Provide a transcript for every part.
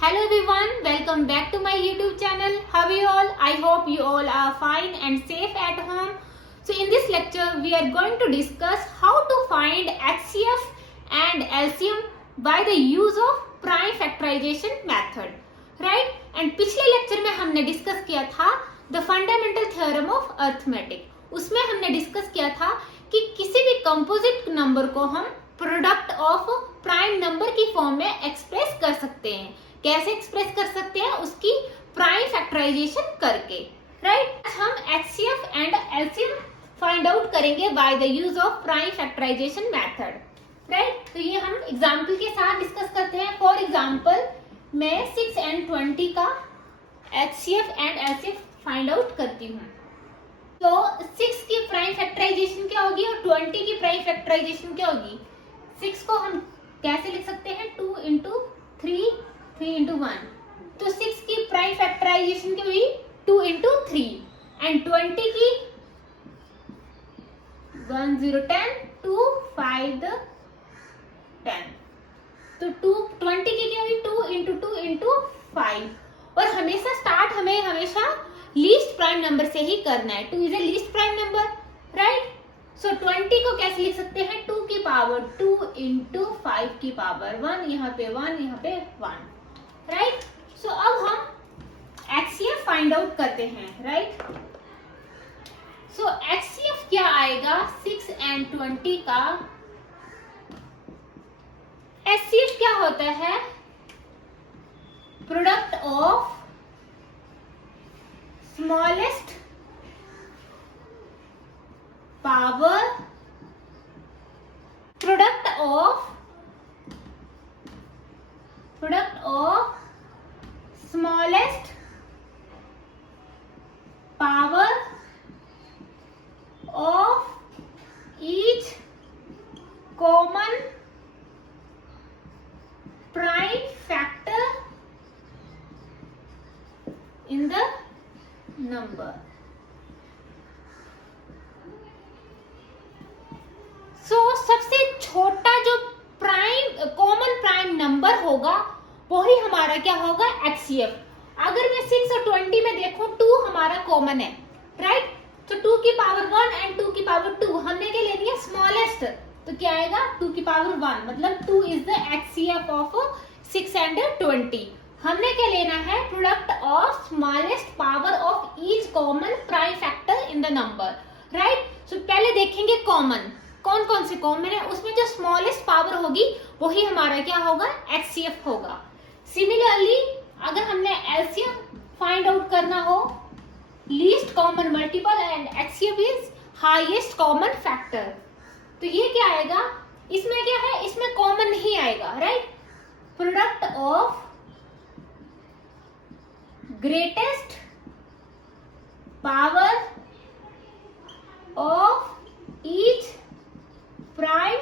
Hello everyone, welcome back to my YouTube channel. How are you all? I hope you all are fine and safe at home. So in this lecture, we are going to discuss how to find HCF and LCM by the use of prime factorization method, right? And पिछले lecture में हमने discuss किया था the fundamental theorem of arithmetic. उसमें हमने discuss किया था कि किसी भी कंपोजिट नंबर को हम प्रोडक्ट ऑफ प्राइम नंबर की फॉर्म में एक्सप्रेस कर सकते हैं। कैसे एक्सप्रेस कर सकते हैं? उसकी प्राइम फैक्टराइजेशन करके, राइट? हम HCF and LCM find out करेंगे by the use of prime factorisation method, right? तो ये हम एग्जांपल के साथ डिस्कस करते हैं। फॉर एग्जांपल मैं 6 and 20 का HCF and LCM find out करती हूँ। तो 6 की प्राइम फैक्टराइजेशन क्या होगी और 20 की प्राइम फैक्टराइजेशन क्या होगी? 6 को हम कैसे लिख सकते हैं? 2 into 3, 3 into 1। तो 6 की प्राइम फैक्टराइजेशन क्या हुई? 2 into 3 एंड 20 की 1 0 10 2 5 10। तो 20 की क्या हुई? 2 into 2 into 5। और हमेशा स्टार्ट हमें हमेशा लीस्ट प्राइम नंबर से ही करना है। 2 is a least prime number, right? So 20 को कैसे लिख सकते हैं? 2 की पावर 2 into 5 की पावर 1, यहाँ पे 1, यहाँ पे 1, राइट? सो अब हम HCF फाइंड आउट करते हैं, राइट? सो HCF क्या आएगा 6 and 20 का? HCF क्या होता है? Product of smallest power, product of smallest power of each common prime factor in the number. सबसे छोटा जो प्राइम कॉमन प्राइम नंबर होगा वही हमारा क्या होगा? HCF। अगर मैं 6 और 20 में देखूं 2 हमारा कॉमन है, राइट? तो 2 की पावर 1 एंड 2 की पावर 2 हमने क्या ले लिया? स्मॉलेस्ट। तो क्या आएगा? 2 की पावर 1, मतलब 2 is the HCF of 6 and 20। हमने क्या लेना है? Product of smallest power of each common prime factor in the number, right? So पहले देखेंगे कॉमन, कौन कौन से कॉमन है। उसमें जो स्मॉलेस्ट पावर होगी वही हमारा क्या होगा? HCF होगा। सिमिलरली अगर हमने LCM फाइंड आउट करना हो, least common multiple and HCF is highest common factor. तो ये क्या आएगा? इसमें क्या है? इसमें कॉमन नहीं आएगा, right? Product of greatest power of each prime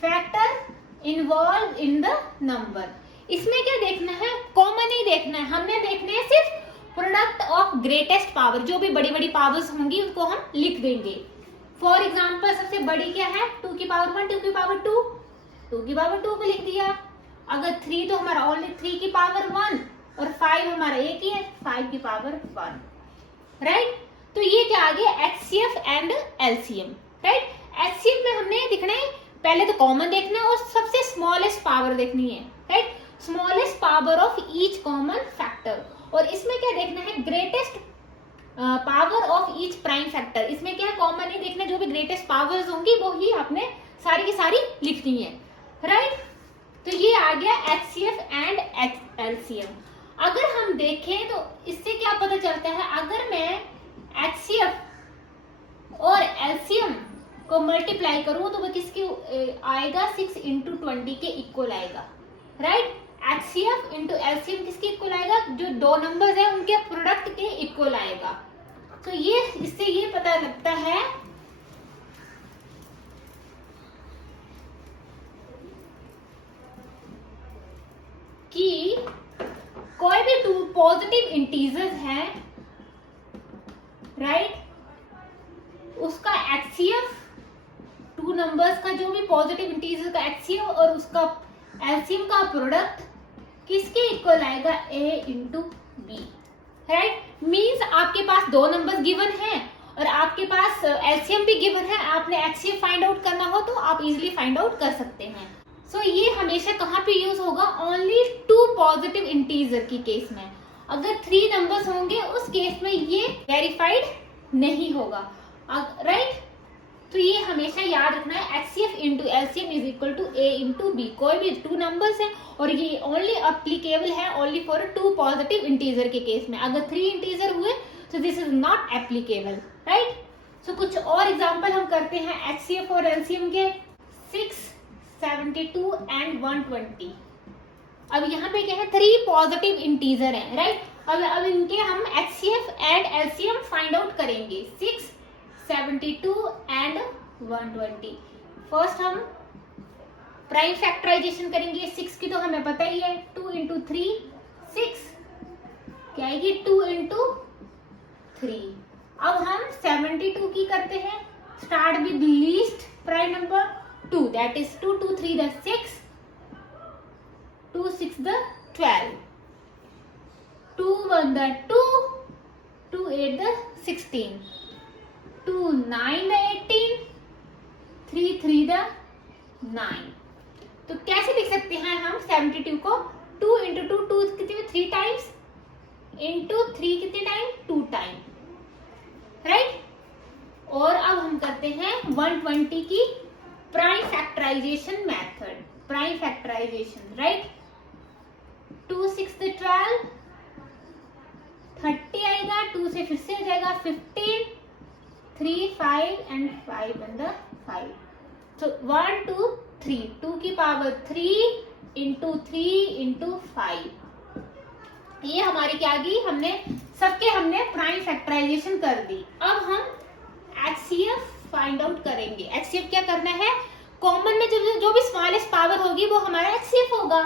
factor involve in the number. इसमें क्या देखना है? कॉमन ही देखना है। हमने देखने हैं सिर्फ प्रोडक्ट ऑफ ग्रेटेस्ट पावर। जो भी बड़ी बड़ी पावर्स होंगी उनको हम लिख देंगे। फॉर एग्जांपल सबसे बड़ी क्या है? 2 की पावर 1, 2 की पावर 2, 2 की पावर 2 को लिख दिया। अगर 3 तो हमारा ओनली 3 की पावर 1 और 5 हमारा एक ही है, 5 की पावर 1, राइट? तो ये क्या आ गया? HCF and LCM, right? HCF में हमने दिखना है पहले तो कॉमन देखना है और सबसे स्मॉलेस्ट पावर देखनी है, right? Smallest power of each common factor. और इसमें क्या देखना है? Greatest power of each prime factor. इसमें क्या है? कॉमन ही देखना, जो भी ग्रेटेस्ट पावर्स होंगी वो ही आपने सारी की सारी लिखनी है, राइट? तो ये आ गया HCF एंड LCM। अगर हम देखें तो इससे क्या पता चलता है? अगर मैं HCF और LCM को मल्टीप्लाई करूं तो वो किसकी आएगा? 6 into 20 के इक्वल आएगा, राइट? HCF into LCM किसके इक्वल आएगा? जो दो नंबर्स हैं उनके प्रोडक्ट के इक्वल आएगा। तो ये इससे ये पता लगता है कि कोई भी टू पॉजिटिव इंटीजर्स हैं, राइट? उसका HCF, टू नंबर्स का जो भी पॉजिटिव इंटीजर का HCF और उसका LCM का प्रोडक्ट किसके इक्वल आएगा, a into b, right. Means आपके पास दो नंबर गिवन है और आपके पास एलसीएम भी गिवन है, आपने एचसीएफ फाइंड आउट करना हो तो आप इजिली फाइंड आउट कर सकते हैं। सो ये हमेशा कहाँ पे यूज होगा, ओनली टू पॉजिटिव इंटीजर की केस में। अगर 3 नंबर्स होंगे उस केस में ये वेरीफाइड नहीं होगा, राइट। तो ये हमेशा याद रखना है, HCF into LCM is equal to A into B. कोई भी 2 नंबर्स है और ये ओनली अप्लीकेबल है ओनली फॉर 2 पॉजिटिव इंटीजर के केस में। अगर 3 इंटीजर हुए तो this is not applicable, right. So कुछ और एग्जांपल हम करते हैं एचसीएफ और एलसीएम के। 6, 72 एंड 120। अब यहाँ पे क्या है, 3 पॉजिटिव इंटीजर हैं, राइट। अब इनके हम HCF and LCM find out करेंगे। 6, 72 एंड 120। फर्स्ट हम प्राइम फैक्टराइजेशन करेंगे। 6 की तो हमें पता ही है, 2 इंटू 3 6 क्या आएगी, 2 इंटू 3। अब हम 72 की करते हैं, start with least prime number 2, that is 2, 2 3 the 6, 2 6 द 12, 2 1 द 2, 2 8 द 16, 2 9 द 18, 3 3 द 9। तो कैसे लिख सकते हैं हम 72 को, 2 इंटू 2, 2 कितने 3 टाइम्स, इंटू 3 कितने टाइम, 2 टाइम, राइट। और अब हम करते हैं 120 की prime factorisation method, prime factorization, right. 2 6 द 12, 30 आएगा, 2 से फिर से आ जाएगा 15, 3 5 एंड 5 वन द 5। तो 1 2 3, 2 की पावर 3 इंटू 3 इंटू 5। ये हमारी क्या गई, हमने सबके हमने प्राइम फैक्टराइजेशन कर दी। अब हम एचसीएफ फाइंड आउट करेंगे। एचसीएफ क्या करना है, कॉमन में जो भी स्मॉलेस्ट पावर होगी वो हमारा एचसीएफ होगा।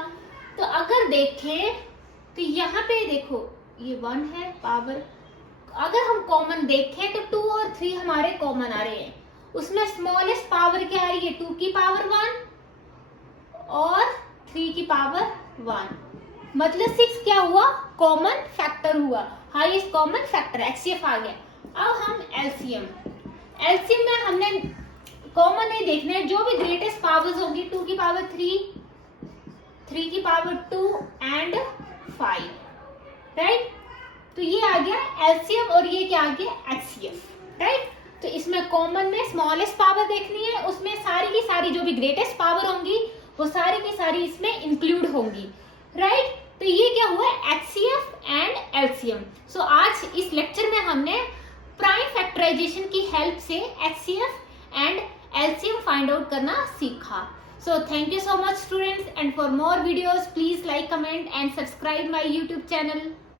तो अगर देखें तो यहाँ पे देखो ये 1 है पावर, अगर हम कॉमन देखें तो 2 और 3 हमारे कॉमन आ रहे हैं। उसमें स्मॉलेस्ट पावर क्या आ रही है, 2 की पावर 1 और 3 की पावर 1, मतलब 6 क्या हुआ, कॉमन फैक्टर हुआ, हाईएस्ट कॉमन फैक्टर एचसीएफ आ गया। अब हम एलसीएम, एलसीएम में हमने कॉमन नहीं देखना है, जो भी ग्रेटेस्ट पावर्स होंगी, 2 की पावर 3, 3 की पावर 2 एंड 5, राइट। तो ये आ गया एलसीएम और ये क्या आ गया, एचसीएफ, राइट। तो इसमें कॉमन में स्मॉलेस्ट पावर देखनी है, उसमें सारी की सारी जो भी ग्रेटेस्ट पावर होंगी वो सारी की सारी इसमें इंक्लूड होंगी, राइट। तो ये क्या हुआ, एचसीएफ एंड एलसीएम। सो आज इस लेक्चर में हमने प्राइम फैक्टराइजेशन की हेल्प से HCF and LCM find out करना सीखा। So thank you so much students, and for more videos please like, comment and subscribe my YouTube channel.